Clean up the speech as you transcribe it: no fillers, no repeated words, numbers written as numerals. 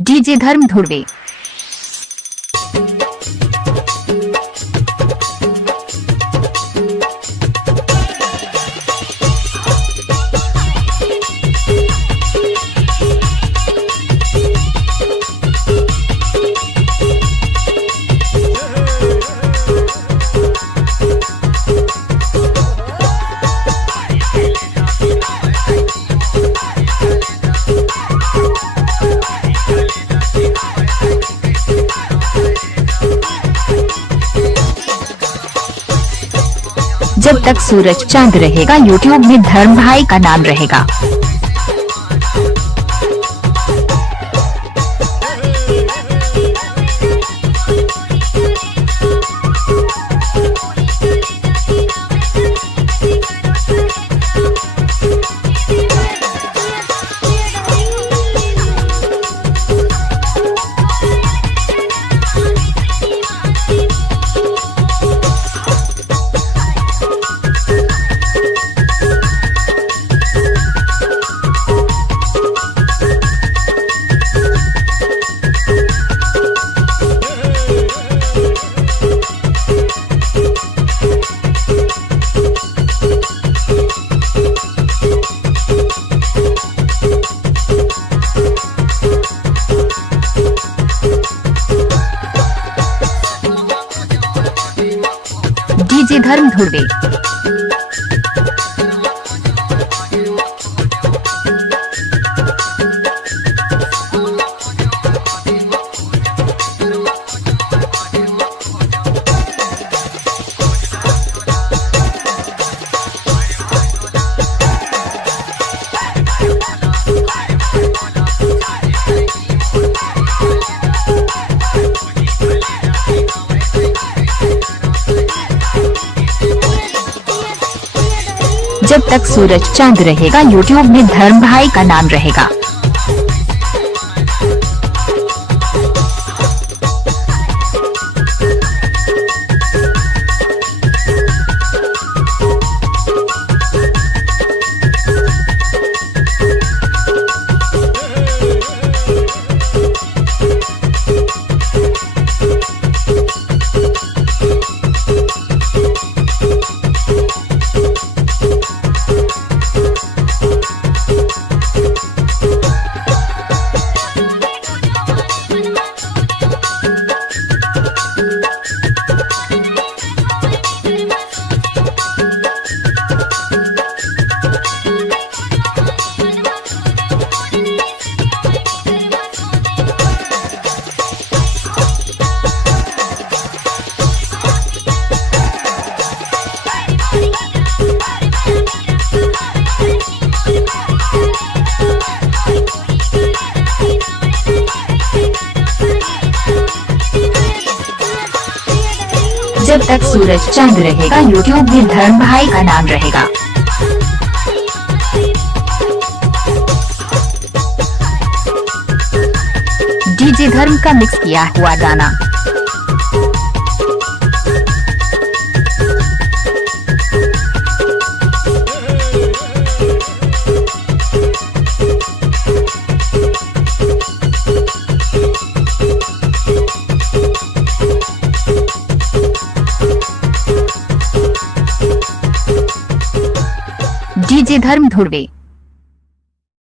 डीजे धर्म धुर्वे। जब तक सूरज चांद रहेगा यूट्यूब में धर्म भाई का नाम रहेगा। डीजे धर्म धुर्वे। जब तक सूरज चांद रहेगा यूट्यूब में धर्म भाई का नाम रहेगा। जब तक सूरज चांद रहेगा यूट्यूब में धर्म भाई का नाम रहेगा। डीजे धर्म का मिक्स किया हुआ गाना। डीजे धर्म धुर्वे।